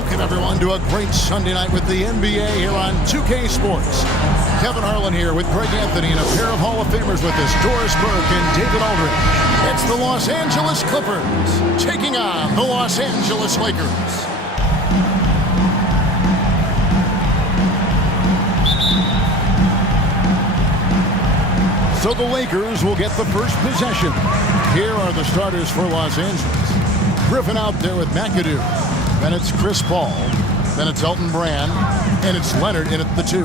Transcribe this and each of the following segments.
Welcome, everyone, to a great Sunday night with the NBA here on 2K Sports. Kevin Harlan here with Greg Anthony and a pair of Hall of Famers with us, Doris Burke and David Aldridge. It's the Los Angeles Clippers taking on the Los Angeles Lakers. So the Lakers will get the first possession. Here are the starters for Los Angeles. Griffin out there with McAdoo. Then it's Chris Paul. Then it's Elton Brand. And it's Leonard in at the 2.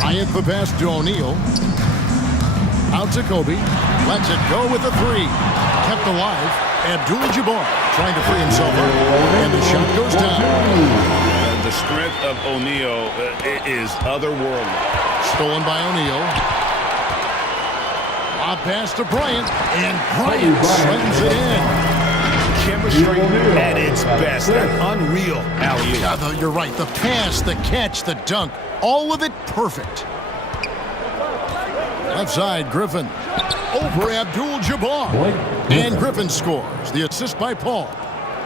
Bryant the pass to O'Neal. Out to Kobe. Lets it go with the 3. Kept alive. Abdul-Jabbar trying to free himself up. And the shot goes down. The strength of O'Neal is otherworldly. Stolen by O'Neal. Lob pass to Bryant. And Bryant slams it in. Chemistry at its best. An unreal alley-oop. Yeah, you're right. The pass, the catch, the dunk, all of it perfect. Left side, Griffin. Over Abdul-Jabbar. And Griffin scores. The assist by Paul.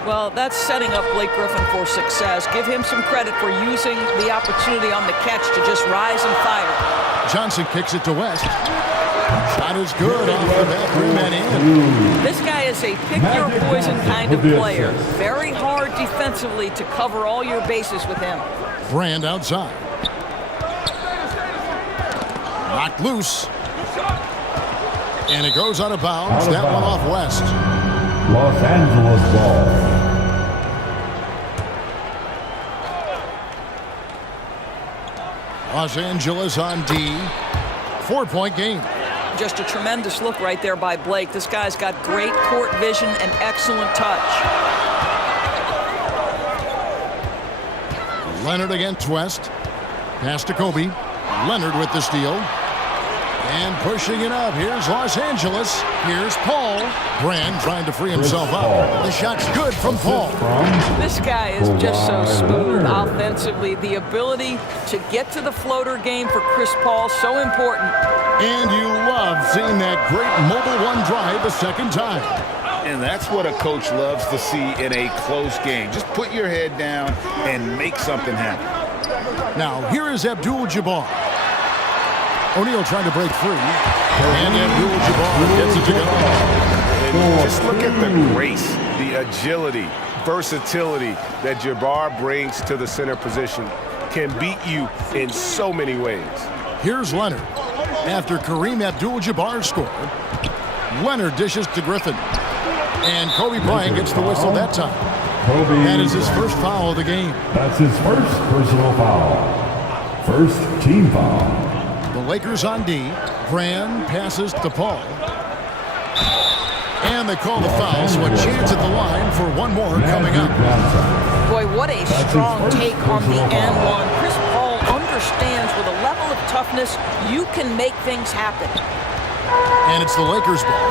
Well, that's setting up Blake Griffin for success. Give him some credit for using the opportunity on the catch to just rise and fire. Johnson kicks it to West. Shot is good off the back rim and in. This guy is a pick-your-poison kind of player. Very hard defensively to cover all your bases with him. Brand outside. Knocked loose. And it goes out of bounds. That one off West. Los Angeles ball. Los Angeles on D. 4-point game. Just a tremendous look right there by Blake. This guy's got great court vision and excellent touch. Leonard against West. Pass to Kobe. Leonard with the steal. And pushing it up. Here's Los Angeles. Here's Paul. Brand trying to free himself up. The shot's good from Paul. This guy is just so smooth offensively. The ability to get to the floater game for Chris Paul, so important. And you love seeing that great mobile one drive a second time. And that's what a coach loves to see in a close game. Just put your head down and make something happen. Now, here is Abdul-Jabbar. O'Neal trying to break free. And Abdul-Jabbar gets it to go. And just look at the grace, the agility, versatility that Jabbar brings to the center position. Can beat you in so many ways. Here's Leonard. After Kareem Abdul-Jabbar scored, Leonard dishes to Griffin. And Kobe Bryant gets the whistle that time. That is his first foul of the game. That's his first personal foul. First team foul. The Lakers on D. Brand passes to Paul. And they call the foul, so a chance at the line for one more coming up. Boy, what a strong take on the and one. Chris Paul understands with a level of toughness, you can make things happen. And it's the Lakers' ball.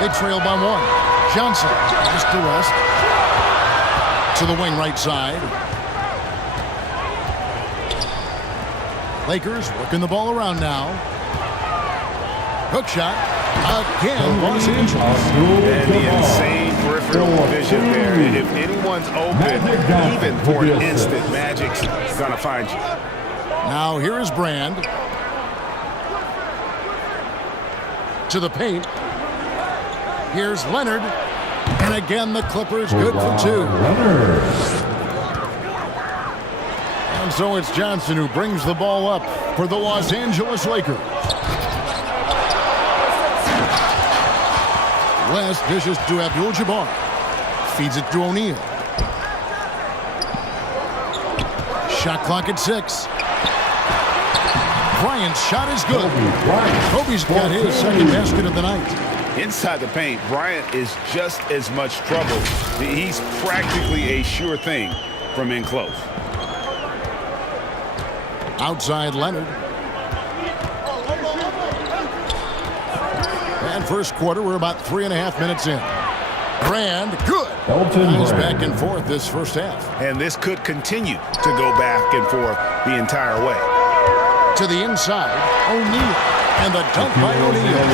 They trail by 1. Johnson just to West. To the wing right side. Lakers working the ball around now. Hook shot. Again, Los Angeles. And the insane peripheral vision there. If anyone's open, even for an instant, Magic's gonna find you. Now here is Brand. To the paint. Here's Leonard. And again, the Clippers good for 2. And so it's Johnson who brings the ball up for the Los Angeles Lakers. West dishes to Abdul-Jabbar. Feeds it to O'Neal. Shot clock at 6. Bryant's shot is good. Kobe's got his second basket of the night. Inside the paint, Bryant is just as much trouble. He's practically a sure thing from in close. Outside Leonard. And first quarter, we're about 3.5 minutes in. Brand, good. Nice back and forth this first half. And this could continue to go back and forth the entire way. To the inside, O'Neal. And the dunk by O'Neal.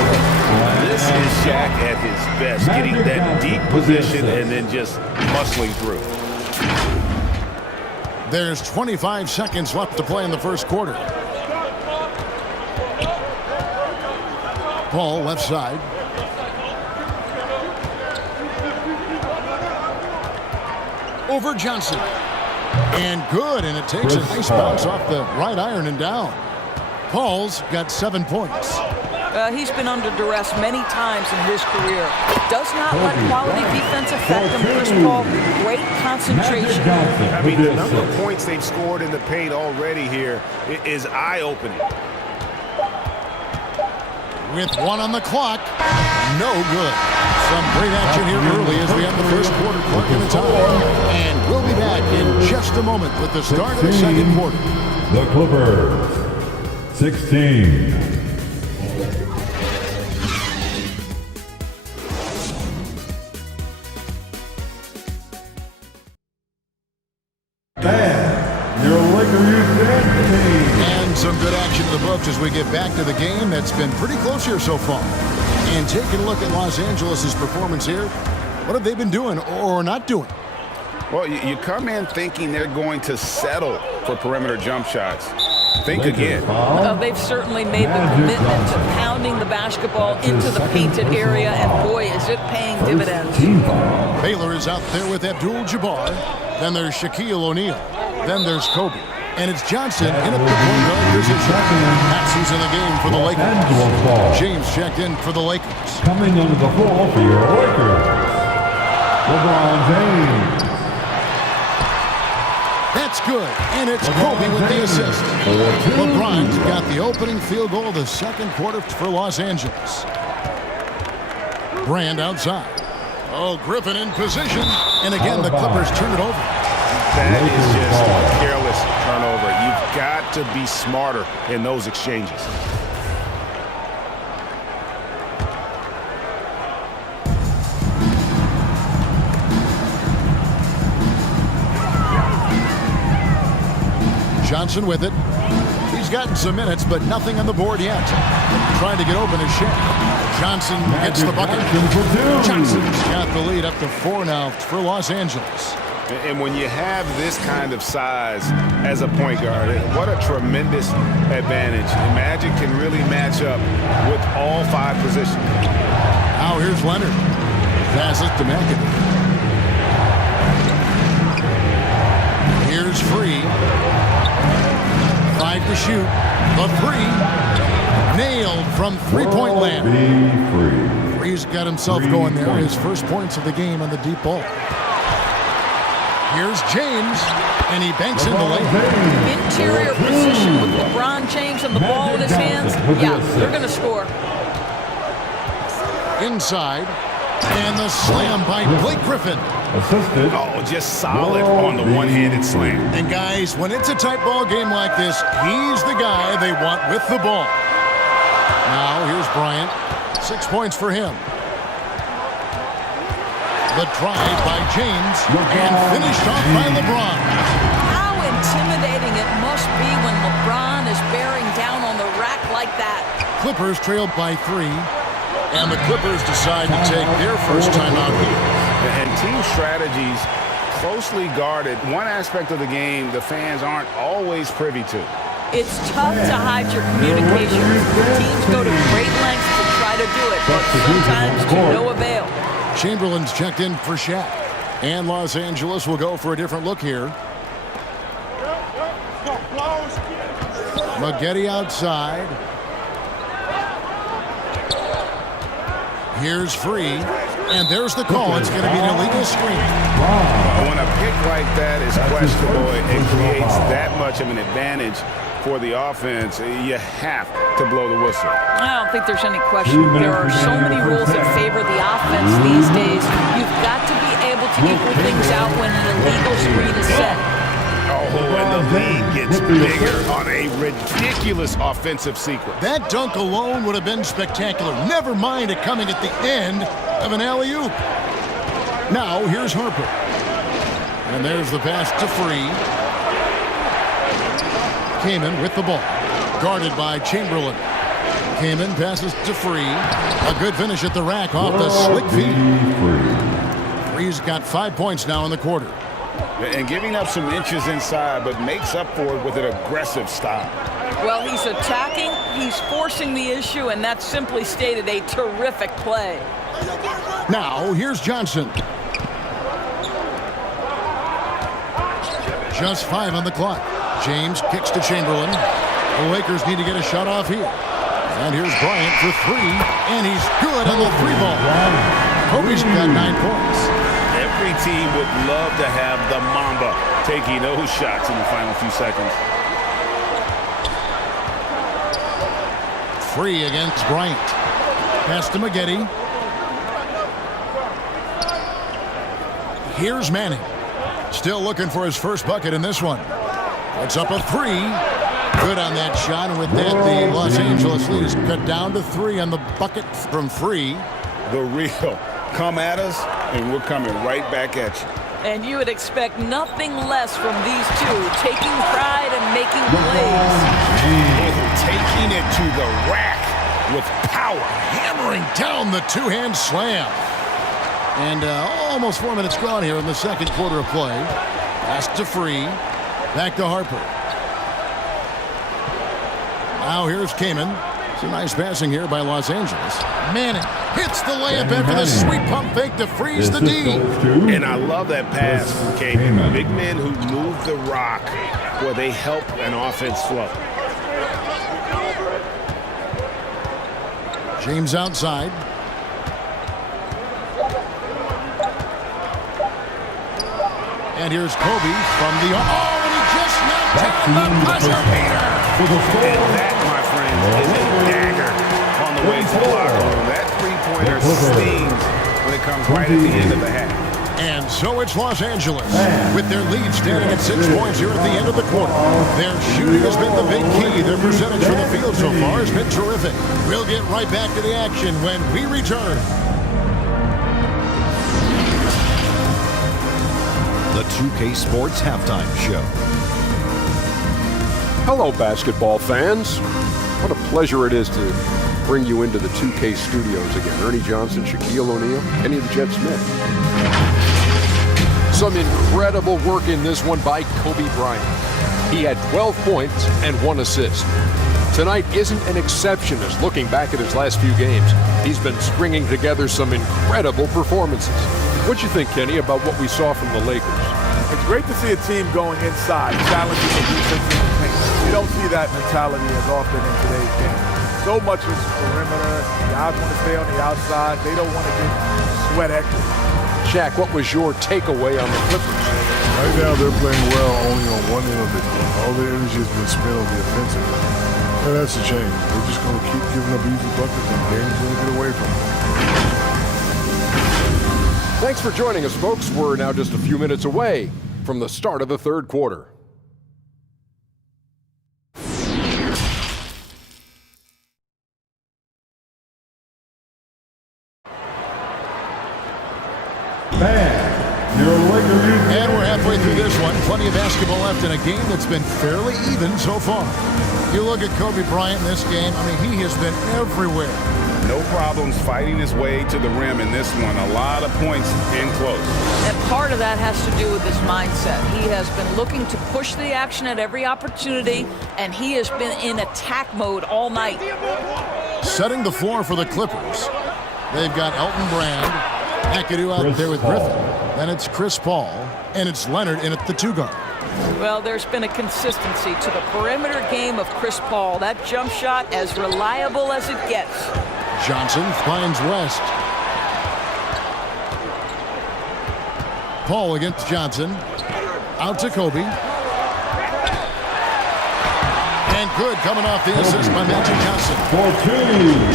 This is Shaq at his best, getting that deep position and then just muscling through. There's 25 seconds left to play in the first quarter. Paul left side. Over Johnson. And good, and it takes a nice bounce off the right iron and down. Paul's got 7 points. He's been under duress many times in his career. Does not let quality defense affect him. Chris Paul, great concentration. I mean, the number of points they've scored in the paint already here is eye-opening. With 1 on the clock, no good. Some great action here early as we have the first quarter clock in the time. And we'll be back in just a moment with the start of the second quarter. The Clippers, 16. And some good action in the books as we get back to the game that's been pretty close here so far. And taking a look at Los Angeles' performance here, what have they been doing or not doing? Well, you come in thinking they're going to settle for perimeter jump shots. Think again. They've certainly made the commitment to pounding the basketball into the painted area, and boy, is it paying dividends. Baylor is out there with Abdul-Jabbar. Then there's Shaquille O'Neal. Then there's Kobe. And it's Johnson in at the point guard position. Matson's in the game for the Lakers. James checked in for the Lakers. Coming under the ball for your Lakers, LeBron James. That's good. And it's Kobe with the assist. LeBron's got the opening field goal of the second quarter for Los Angeles. Brand outside. Oh, Griffin in position. And again, the Clippers turn it over. That is just a careless turnover. You've got to be smarter in those exchanges. Johnson with it. He's gotten some minutes, but nothing on the board yet. Trying to get open his shot. Johnson gets the bucket. Johnson's got the lead up to 4 now for Los Angeles. And when you have this kind of size as a point guard, what a tremendous advantage. And Magic can really match up with all 5 positions. Now here's Leonard. Passes to McAdoo. Here's Free. 5 to shoot. The 3. Nailed from three-point land. Free's got himself going there. His first points of the game on the deep ball. Here's James, and he banks in the lane. Interior position with LeBron James and the ball in his hands. Yeah, they're going to score. Inside, and the slam by Blake Griffin. Assisted. Oh, just solid on the one-handed slam. And guys, when it's a tight ball game like this, he's the guy they want with the ball. Now, here's Bryant. 6 points for him. The drive by James, and finished off by LeBron. How intimidating it must be when LeBron is bearing down on the rack like that. Clippers trailed by 3, and the Clippers decide to take their first time out here. And team strategies closely guarded. One aspect of the game the fans aren't always privy to. It's tough to hide your communication. Teams go to great lengths to try to do it, but sometimes to no avail. Chamberlain's checked in for Shaq. And Los Angeles will go for a different look here. Maggette outside. Here's Free. And there's the call. It's going to be an illegal screen. When a pick like that is questionable, it creates that much of an advantage for the offense. You have to blow the whistle. I don't think there's any question. There are so many rules that favor the offense these days. You've got to be able to equal things out when an illegal screen is set. Oh, and the lead gets bigger on a ridiculous offensive sequence. That dunk alone would have been spectacular. Never mind it coming at the end of an alley-oop. Now, here's Harper. And there's the pass to Free. Kaman with the ball. Guarded by Chamberlain. Kaman passes to Free. A good finish at the rack off the slick feed. Free's got 5 points now in the quarter. And giving up some inches inside, but makes up for it with an aggressive style. Well, he's attacking, he's forcing the issue, and that's simply stated a terrific play. Now, here's Johnson. Just 5 on the clock. James kicks to Chamberlain. The Lakers need to get a shot off here. And here's Bryant for 3, and he's good on the 3-ball. Kobe's got 9 points. Every team would love to have the Mamba taking those shots in the final few seconds. Free against Bryant. Pass to Maggette. Here's Manning. Still looking for his first bucket in this one. Puts up a 3. Good on that shot, and with that, the Los Angeles lead is cut down to 3 on the bucket from Free. The real. Come at us, and we're coming right back at you. And you would expect nothing less from these two, taking pride and making plays. Taking it to the rack with power. Hammering down the two-hand slam. And almost 4 minutes gone here in the second quarter of play. Pass to Free. Back to Harper. Now here's Kaman. Some nice passing here by Los Angeles. Manning hits the layup in for the sweet pump fake to freeze the D. And I love that pass from Kaman. Big men who move the rock where they help an offense flow. James outside. And here's Kobe from the... Oh, and he just knocked down the buzzer beater. And that, my friend, is a dagger on the way to the locker room. That three-pointer stings when it comes right at the end of the half. And so it's Los Angeles with their lead standing at 6 points here at the end of the quarter. Their shooting has been the big key. Their percentage from the field so far has been terrific. We'll get right back to the action when we return. The 2K Sports Halftime Show. Hello, basketball fans. What a pleasure it is to bring you into the 2K studios again. Ernie Johnson, Shaquille O'Neal, Kenny the Jet Smith. Some incredible work in this one by Kobe Bryant. He had 12 points and 1 assist. Tonight isn't an exception as looking back at his last few games, he's been stringing together some incredible performances. What'd you think, Kenny, about what we saw from the Lakers? It's great to see a team going inside, challenging the defense in the paint. You don't see that mentality as often in today's game. So much is perimeter. Guys want to stay on the outside. They don't want to get sweat equity. Shaq, what was your takeaway on the Clippers? Right now, they're playing well only on one end of the court. All their energy has been spent on the offensive end. And that's a change. They're just going to keep giving up easy buckets, and games going to get away from them. Thanks for joining us, folks. We're now just a few minutes away from the start of the third quarter. And we're halfway through this one. Plenty of basketball left in a game that's been fairly even so far. You look at Kobe Bryant in this game, I mean, he has been everywhere. No problems fighting his way to the rim in this one. A lot of points in close. And part of that has to do with his mindset. He has been looking to push the action at every opportunity, and he has been in attack mode all night. Setting the floor for the Clippers. They've got Elton Brand, McAdoo out there with Griffin. Then it's Chris Paul, and it's Leonard in at the 2-guard. Well, there's been a consistency to the perimeter game of Chris Paul. That jump shot as reliable as it gets. Johnson finds West. Paul against Johnson. Out to Kobe. And good coming off the assist by Magic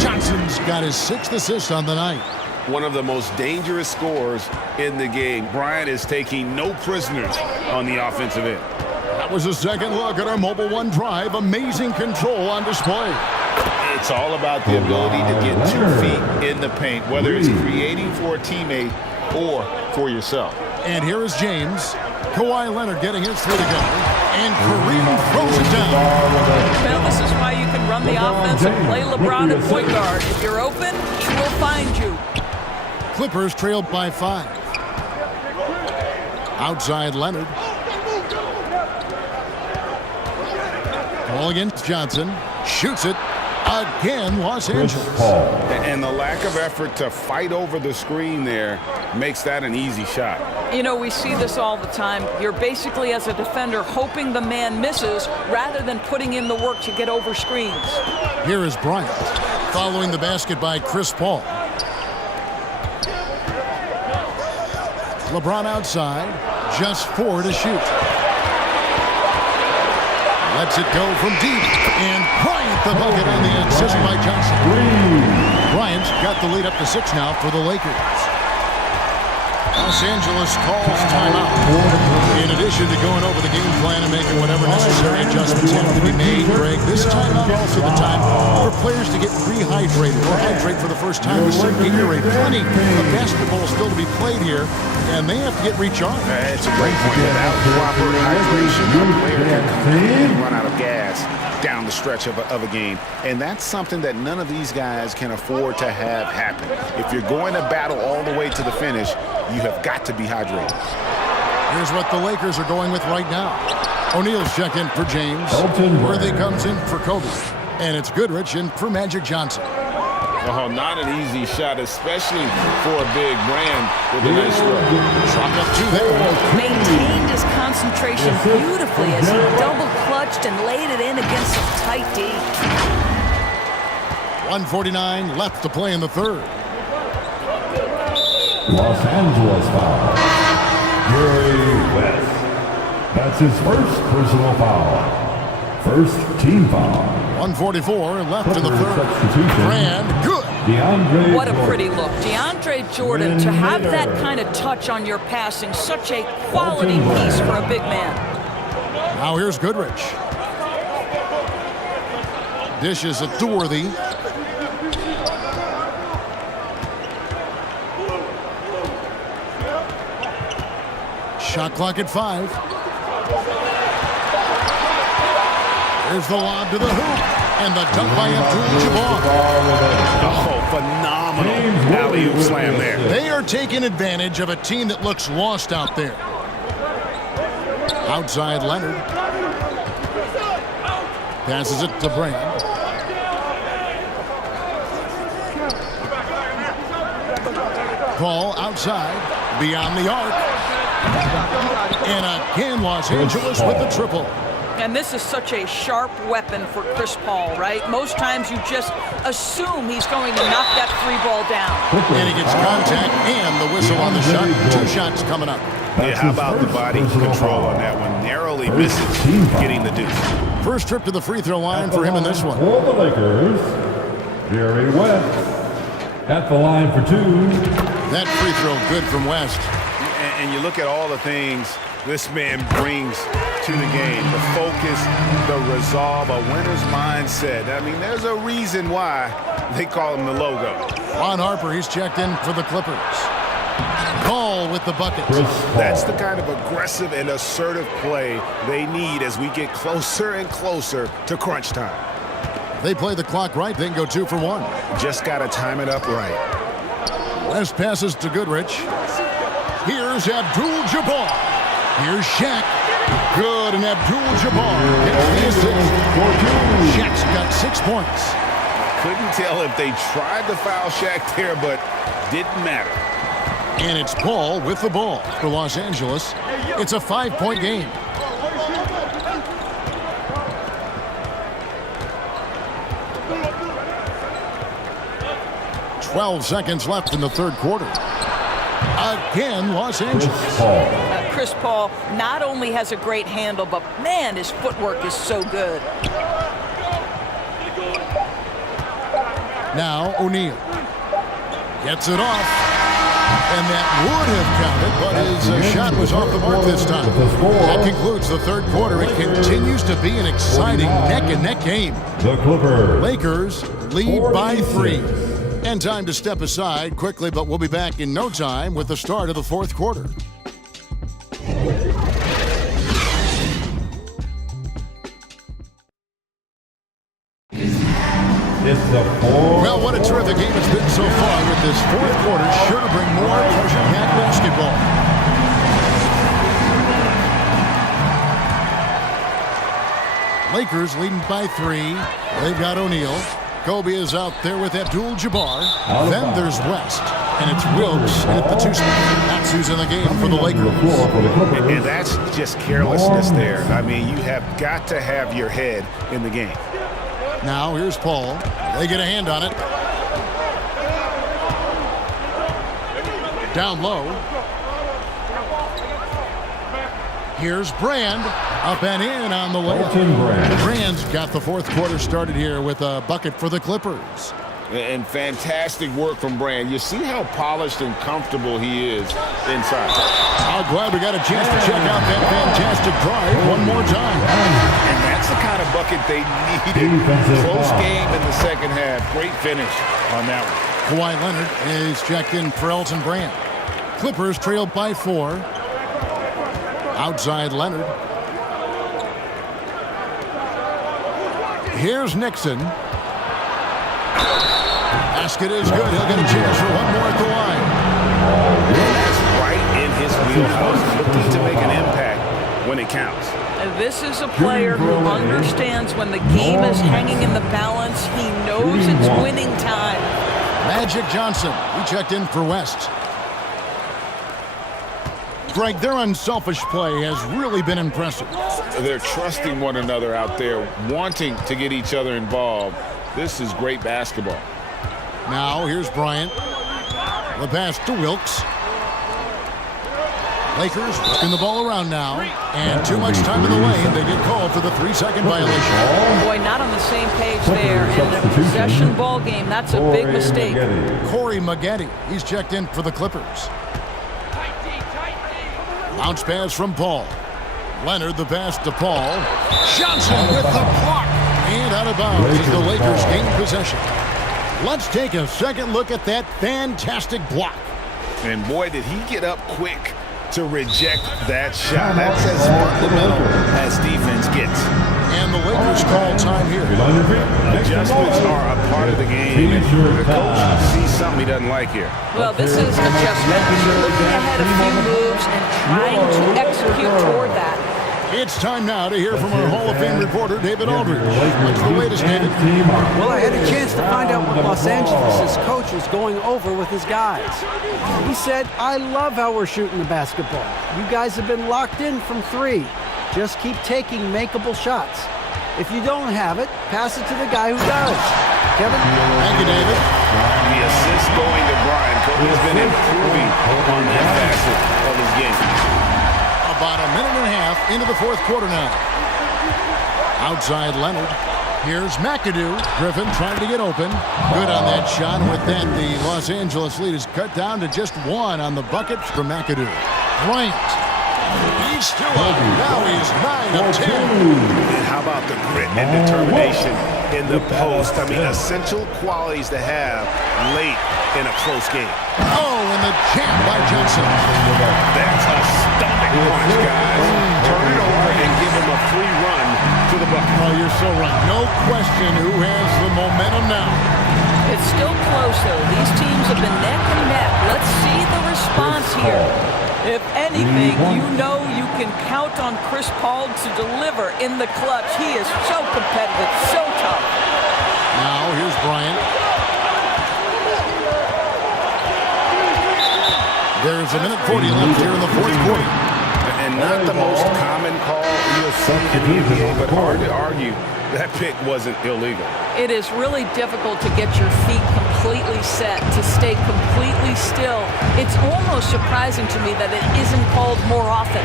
Johnson. Johnson's got his 6th assist on the night. One of the most dangerous scorers in the game. Bryant is taking no prisoners on the offensive end. That was a second look at our Mobile One Drive. Amazing control on display. It's all about the ability to get 2 feet in the paint, whether it's creating for a teammate or for yourself. And here is James. Kawhi Leonard getting his 3 to go. And Kareem throws it down. Well, this is why you can run the offense and play LeBron at point guard. If you're open, he will find you. Clippers trailed by 5. Outside Leonard. Ball against Johnson. Shoots it. Again, Los Angeles. And the lack of effort to fight over the screen there makes that an easy shot. You know, we see this all the time. You're basically, as a defender, hoping the man misses rather than putting in the work to get over screens. Here is Bryant, following the basket by Chris Paul. LeBron outside, just 4 to shoot. Lets it go from deep, and Bryant the bucket on the assist by Johnson. Bryant's got the lead up to 6 now for the Lakers. Los Angeles calls timeout. In addition to going over the game plan and making whatever necessary adjustments have to be made, Greg, this timeout also the time for players to get rehydrated or hydrate for the first time with some Gatorade. Plenty of basketball still to be played here, and they have to get recharged. It's a great point. Without proper hydration, a player can come in and run out of gas down the stretch of a game. And that's something that none of these guys can afford to have happen. If you're going to battle all the way to the finish, you have got to be hydrated. Here's what the Lakers are going with right now. O'Neal's check in for James. Worthy comes in for Kobe. And it's Goodrich in for Magic Johnson. Oh, not an easy shot, especially for a big brand with a nice stroke. Shot up 2 there. Maintained his concentration beautifully as he double-clutched and laid it in against a tight D. 1:49 left to play in the third. Los Angeles foul. Jerry West. That's his first personal foul. First team foul. 1:44 left in the third. Substitution. Brand good. DeAndre What a Jordan. pretty look. DeAndre Jordan, to have that kind of touch on your passing, such a quality piece for a big man. Now here's Goodrich. Dishes it to Worthy. Shot clock at 5. There's the lob to the hoop. And the dunk by Abdul-Jabbar. Oh, phenomenal alley-oop slam there. They are taking advantage of a team that looks lost out there. Outside Leonard. Passes it to Brand. Paul outside. Beyond the arc. And again, Los Angeles with the triple. And this is such a sharp weapon for Chris Paul, right? Most times you just assume he's going to knock that 3-ball down. And he gets contact and the whistle on the shot. 2 shots coming up. Yeah, how about the body control on that one? Narrowly misses getting the deuce. First trip to the free throw line for him in this one. For the Lakers, Jerry West at the line for 2. That free throw good from West. And you look at all the things this man brings to the game. The focus, the resolve, a winner's mindset. I mean, there's a reason why they call him the logo. Ron Harper, he's checked in for the Clippers. Ball with the bucket. That's the kind of aggressive and assertive play they need as we get closer and closer to crunch time. They play the clock right, they can go 2 for 1. Just got to time it up right. West passes to Goodrich. Here's Abdul-Jabbar. Here's Shaq. Good, and Abdul-Jabbar gets the assist. Shaq's got 6 points. Couldn't tell if they tried to foul Shaq there, but didn't matter. And it's Paul with the ball for Los Angeles. It's a 5-point game. "12 seconds left in the third quarter. Again, Los Angeles. Chris Paul not only has a great handle, but man, his footwork is so good. Now O'Neal gets it off, and that would have counted, but his shot was off the mark this time. That concludes the third quarter. It continues to be an exciting neck-and-neck game. The Clippers. Lakers lead by 3. And time to step aside quickly, but we'll be back in no time with the start of the fourth quarter. Well, what a terrific game it's been so far with this fourth quarter. Sure to bring more pleasure-packed basketball. Lakers leading by 3. They've got O'Neal. Kobe is out there with Abdul-Jabbar. Then there's West, and it's Wilkes at the 2 spot. That's who's in the game for the Lakers. And that's just carelessness there. I mean, you have got to have your head in the game. Now here's Paul. They get a hand on it. Down low. Here's Brand. Up and in on the layup. Brand's got the fourth quarter started here with a bucket for the Clippers. And fantastic work from Brand. You see how polished and comfortable he is inside. I'm glad we got a chance to check out that fantastic drive one more time. And that's the kind of bucket they needed. Close game in the second half. Great finish on that one. Kawhi Leonard is checked in for Elton Brand. Clippers trailed by 4. Outside Leonard. Here's Nixon. Basket is good. He'll get a chance for one more at the line. That's right in his wheelhouse. Looking to make an impact when it counts. This is a player who understands when the game is hanging in the balance. He knows it's winning time. Magic Johnson. He checked in for West. Greg, their unselfish play has really been impressive. They're trusting one another out there, wanting to get each other involved. This is great basketball. Now, here's Bryant. The pass to Wilkes. Lakers working the ball around now. And too much time in the lane. They get called for the 3-second violation. Boy, not on the same page there. And in a possession ball game, that's a big mistake. Corey Maggette. He's checked in for the Clippers. Bounce pass from Paul. Leonard, the pass to Paul. Johnson with the block. And out of bounds as the Lakers gain possession. Let's take a second look at that fantastic block. And boy, did he get up quick to reject that shot. That's as fundamental as defense gets. And the Lakers call time here. Adjustments are a part of the game. And the coach sees something he doesn't like here. Well, this is adjustment. Looking ahead a few moves and trying to execute toward that. It's time now to hear from our Hall of Fame reporter, David Aldridge. What's the latest, David? Well, I had a chance to find out what Los Angeles' coach was going over with his guys. He said, I love how we're shooting the basketball. You guys have been locked in from 3. Just keep taking makeable shots. If you don't have it, pass it to the guy who does. Kevin? Thank you, David. The assist going to Brian. Kobe's been improving on that facet of his game. About a minute and a half into the fourth quarter now. Outside Leonard. Here's McAdoo. Griffin trying to get open. Good on that shot. With that, the Los Angeles lead is cut down to just 1 on the bucket from McAdoo. Bryant. He's still up. Now he's 9 of 10. And how about the grit and determination in the post? I mean, essential qualities to have late in a close game. Oh, and the jam by Johnson. That's a stomach punch, guys. Turn it over and give him a free run to the bucket. Oh, you're so right. No question who has the momentum now. It's still close, though. These teams have been neck and neck. Let's see the response here. If anything, you know you can count on Chris Paul to deliver in the clutch. He is so competitive, so tough. Now, here's Bryant. There's a minute 40 left here in the fourth quarter. And not the most common call you'll see in the NBA, but hard to argue that pick wasn't illegal. It is really difficult to get your feet completely set, to stay completely still. It's almost surprising to me that it isn't called more often.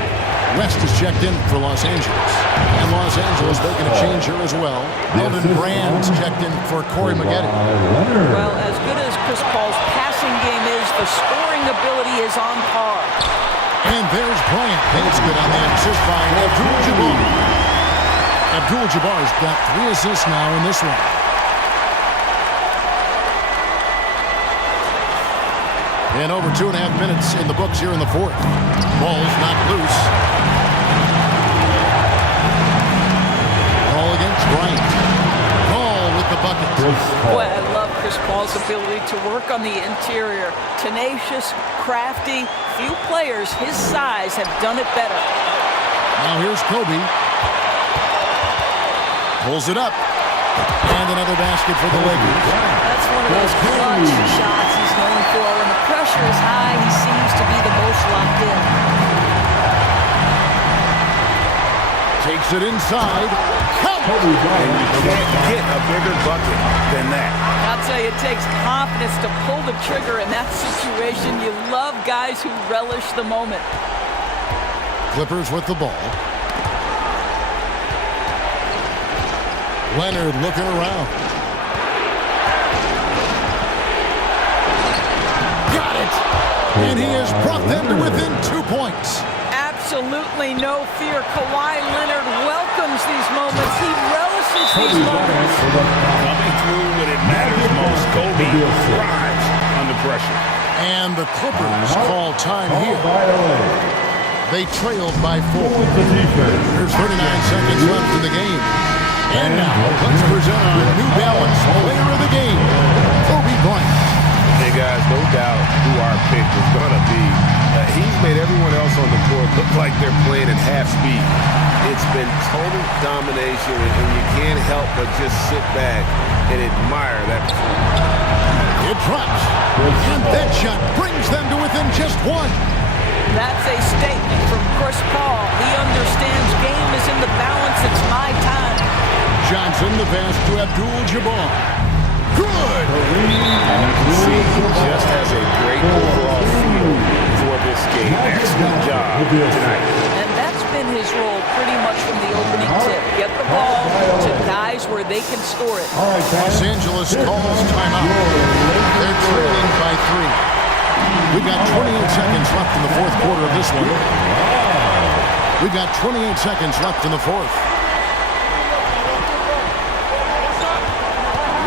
West is checked in for Los Angeles. And Los Angeles, they're going to change here as well. Elton Brand's checked in for Corey Maggette. Well, as good as Chris Paul's passing game is, the scoring ability is on par. And there's Bryant. That's good on that assist by Abdul-Jabbar. Abdul-Jabbar's got 3 assists now in this one. And over 2.5 minutes in the books here in the fourth. Ball's not loose. Ball against Bryant. Ball with the bucket. Boy, I love Chris Paul's ability to work on the interior. Tenacious, crafty. Few players his size have done it better. Now here's Kobe. Pulls it up. And another basket for the Lakers. That's one of those clutch shots he's known for. When the pressure is high, he seems to be the most locked in. Takes it inside. And you can't get a bigger bucket than that. I'll tell you, it takes confidence to pull the trigger in that situation. You love guys who relish the moment. Clippers with the ball. Leonard looking around. Got it! And he has brought them to within 2 points. Absolutely no fear. Kawhi Leonard welcomes these moments. He relishes these moments. Coming through when it matters most. Kobe thrives under pressure. And the Clippers call time here. They trailed by 4. There's 39 seconds left in the game. And now, let's present our New Balance Player of the Game, Kobe Bryant. Hey guys, no doubt who our pick was going to be. He's made everyone else on the court look like they're playing at half speed. It's been total domination, and you can't help but just sit back and admire that performance. It drops, and that shot brings them to within just 1. That's a statement from Chris Paul. He understands game is in the balance. It's my time. Johnson, the pass to Abdul-Jabbar. Good! See, he just has a great overall feel for this game. Excellent job tonight. And that's been his role pretty much from the opening tip. Get the ball to guys where they can score it. Los Angeles calls timeout. They're trailing by 3. We've got 28 seconds left in the fourth quarter of this one. We've got 28 seconds left in the fourth.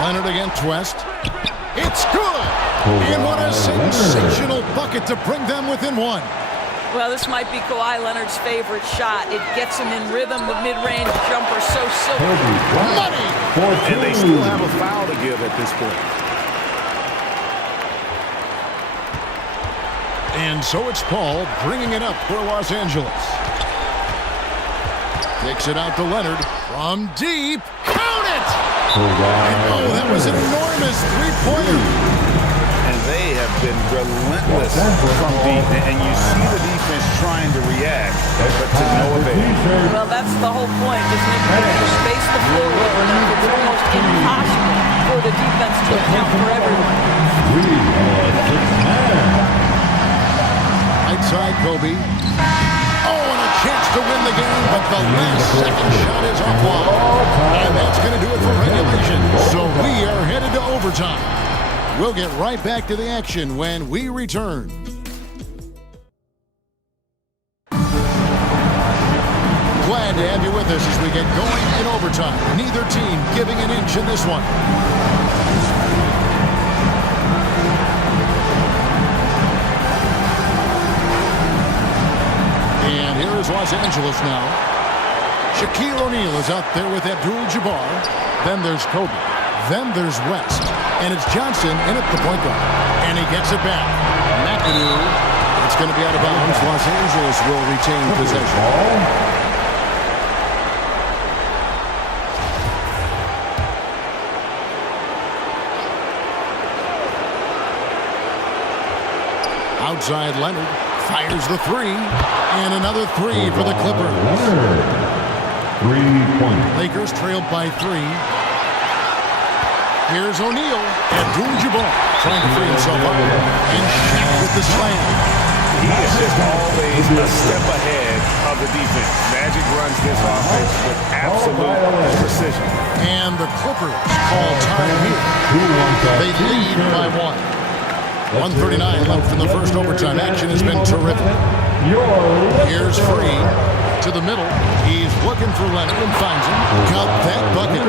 Leonard against West. It's good! And what a sensational bucket to bring them within 1. Well, this might be Kawhi Leonard's favorite shot. It gets him in rhythm. The mid-range jumper so silky. Money! And they still have a foul to give at this point. And so it's Paul bringing it up for Los Angeles. Takes it out to Leonard from deep. Count it! Oh, that was an enormous three-pointer. And they have been relentless from deep. And you see the defense trying to react, but to no avail. Well, that's the whole point, isn't it? If you space the floor well enough, it's almost impossible for the defense to account for everyone. Right side, Kobe. Oh, and a chance to win the game, but the last second shot is offline. And that's going to do it for regulation. So we are headed to overtime. We'll get right back to the action when we return. Glad to have you with us as we get going in overtime. Neither team giving an inch in this one. And here is Los Angeles now. Shaquille O'Neal is out there with Abdul-Jabbar. Then there's Kobe. Then there's West. And it's Johnson in at the point guard. And he gets it back. McAdoo. It's going to be out of bounds. Los Angeles will retain possession. Outside Leonard. Fires the 3. And another 3 for the Clippers. 3-point. Lakers trailed by 3. Here's O'Neal. Abdul-Jabbar trying to free himself up. And Shaq with the slam. He is just always a step ahead of the defense. Magic runs this offense with absolute precision. And the Clippers call time here. They lead by 1. 1:39 left in the first overtime. Action has been terrific. Here's Free to the middle. He's looking for Leonard and finds him. Got that bucket.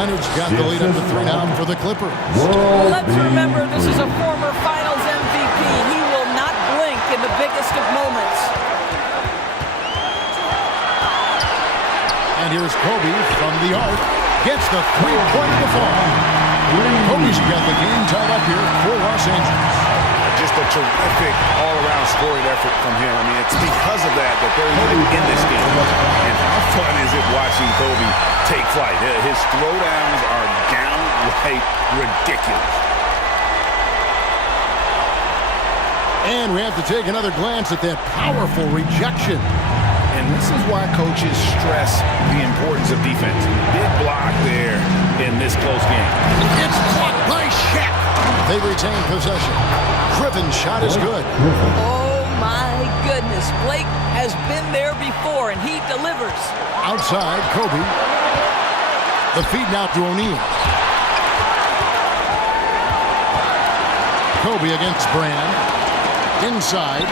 Leonard's got the lead up to 3 now for the Clippers. Let's remember this is a former Finals MVP. He will not blink in the biggest of moments. And here's Kobe from the arc. Gets the three-point to fall. Kobe's got the game tied up here for Los Angeles. Just a terrific all-around scoring effort from him. I mean, it's because of that they're even in this game. And how fun is it watching watching Kobe take flight. His throwdowns are downright ridiculous. And we have to take another glance at that powerful rejection. And this is why coaches stress the importance of defense. Big block there in this close game. It's caught by Shaq. They retain possession. Griffin's shot is good. Oh, my goodness. Blake has been there before, and he delivers. Outside, Kobe. The feed now to O'Neal. Kobe against Brand. Inside.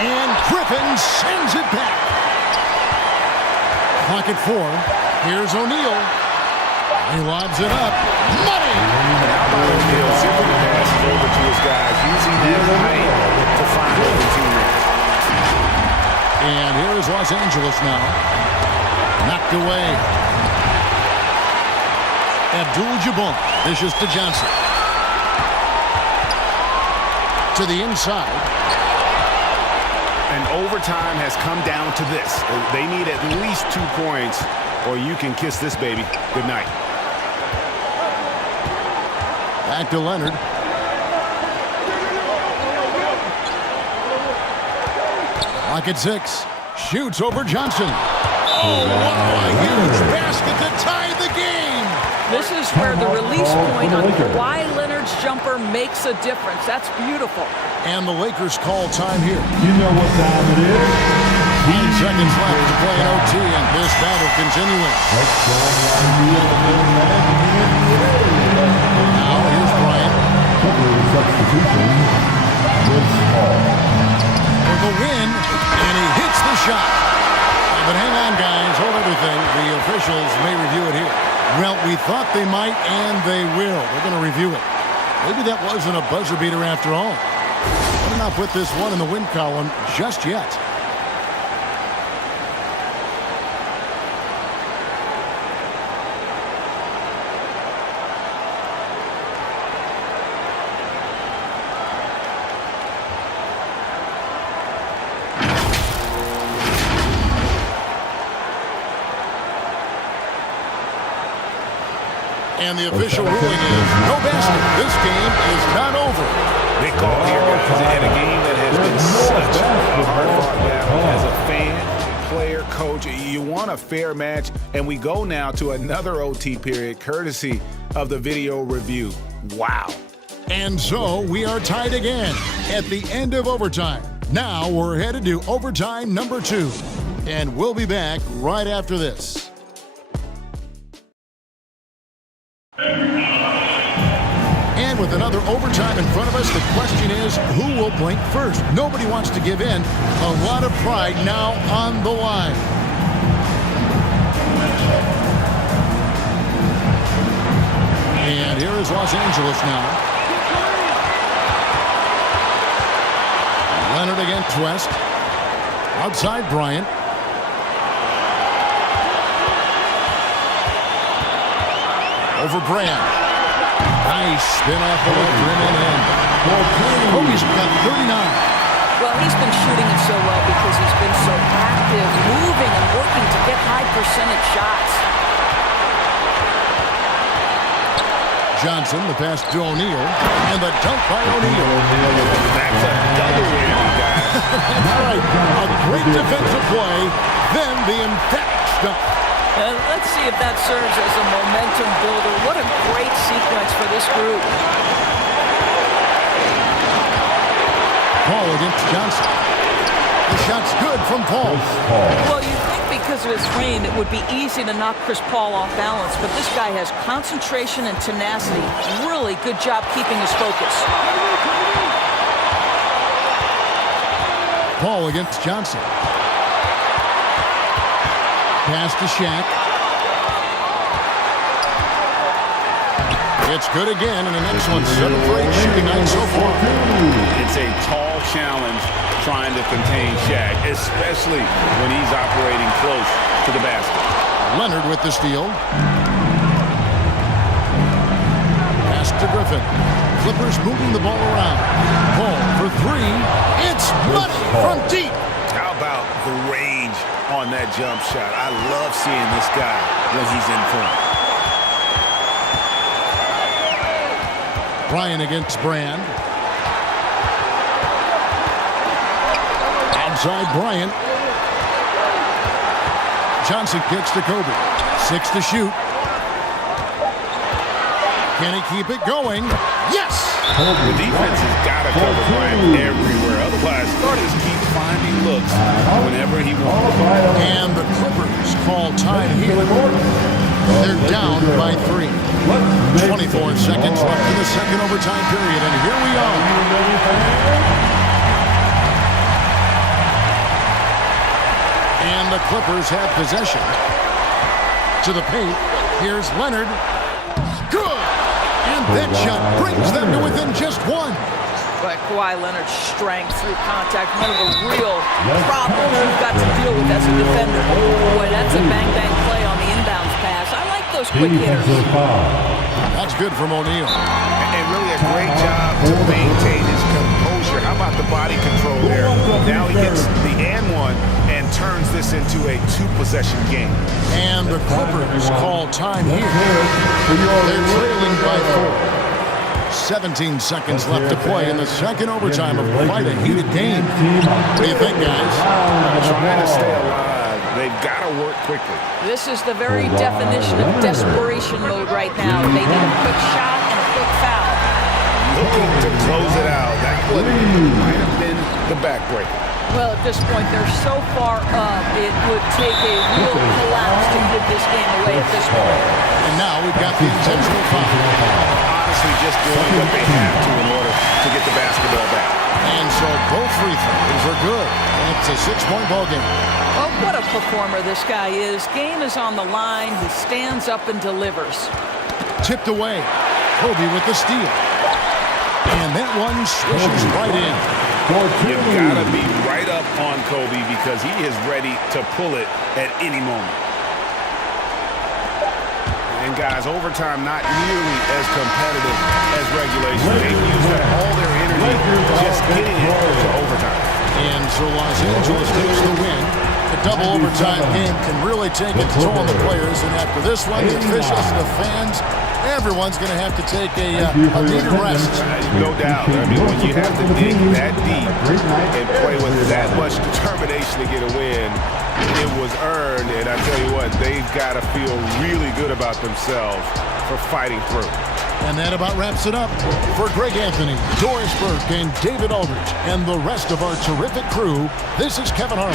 And Griffin sends it back. Clock at 4. Here's O'Neal. He lobs it up. Money! How about O'Neal simply passes over to his guys, using that height to find open teammates. And here is Los Angeles now. Knocked away. Abdul-Jabbar dishes to Johnson. To the inside. And overtime has come down to this. They need at least 2 points, or you can kiss this baby goodnight. Back to Leonard. Clock at 6. Shoots over Johnson. Oh, wow, a huge basket to tie the game. This is where the release point on Kawhi Leonard's jumper makes a difference. That's beautiful. And the Lakers call time here. You know what time it is. 9 seconds left to play in OT, and this battle continuing. Now here's Bryant. For the win, and he hits the shot. But hang on, guys. Hold everything. The officials may review it here. Well, we thought they might, and they will. They're going to review it. Maybe that wasn't a buzzer beater after all. Better not put this one in the win column just yet. And the official ruling is no basket. This game is not over. Big call here, guys, in a game that has been such a hard-fought battle. As a fan, player, coach, you want a fair match, and we go now to another OT period, courtesy of the video review. Wow. And so we are tied again at the end of overtime. Now we're headed to overtime number 2, and we'll be back right after this. And with another overtime in front of us, the question is, who will blink first? Nobody wants to give in. A lot of pride now on the line. And here is Los Angeles now. Leonard against West. Outside Bryant. Over Brand. Nice spin off the left rim and in. Kobe's got 39. Well, he's been shooting it so well because he's been so active, moving and working to get high percentage shots. Johnson, the pass to O'Neal, and the dunk by O'Neal. That's a double win, guys. All right, a great defensive play, then the emphatic dunk. Let's see if that serves as a momentum builder. What a great sequence for this group. Paul against Johnson. The shot's good from Paul. Well, you think because of his frame it would be easy to knock Chris Paul off balance, but this guy has concentration and tenacity. Really good job keeping his focus. Paul against Johnson. Pass to Shaq. It's good again, and the next one's 7 for 8 shooting night so far. It's a tall challenge trying to contain Shaq, especially when he's operating close to the basket. Leonard with the steal. Pass to Griffin. Clippers moving the ball around. Paul for 3. It's money from deep. How about the range range on that jump shot. I love seeing this guy when he's in form. Bryant against Brand. Outside Bryant. Johnson kicks to Kobe. 6 to shoot. Can he keep it going? Yes! The defense has got to cover Bryant everywhere. Otherwise, starters keep finding looks whenever he wants. And the Clippers call time here. They're down by 3. 24 seconds left in the second overtime period, and here we are. And the Clippers have possession. To the paint. Here's Leonard. Good! And that shot brings them to within just 1. But Kawhi Leonard's strength through contact, one of the real problems you've got to deal with as a defender. Boy, that's a bang-bang play on the inbounds pass. I like those quick hitters. That's good from O'Neal. And really a great job to maintain his composure. How about the body control there? Now he gets the and one and turns this into a 2-possession game. And the Clippers call time here. They're trailing by 4. 17 seconds left to play in the second overtime of quite a heated game. What do you think, guys? Trying to stay alive. They've got to work quickly. This is the very definition of desperation mode right now. They need a quick shot and a quick foul. Looking to close it out. That might have been the backbreaker. Well, at this point, they're so far up, it would take a real collapse to give this game away at this point. And now we've got the intentional foul. Honestly, just doing what they have to in order to get the basketball back. And so both free throws are good. And it's a 6-point ball game. Oh, what a performer this guy is. Game is on the line. He stands up and delivers. Tipped away. Kobe with the steal. And that one swishes right in. You've got to be right up on Kobe because he is ready to pull it at any moment. And guys, overtime not nearly as competitive as regulation. They've used up all their energy just getting it to overtime. And so Los Angeles takes the win. A double overtime game can really take its toll on the players. And after this one, the officials, the fans, everyone's going to have to take a needed rest. No doubt. I mean, when you have to dig that deep and play with that much determination to get a win, it was earned. And I tell you what, they've got to feel really good about themselves for fighting through. And that about wraps it up. For Greg Anthony, Doris Burke, and David Aldridge, and the rest of our terrific crew, this is Kevin Harlan.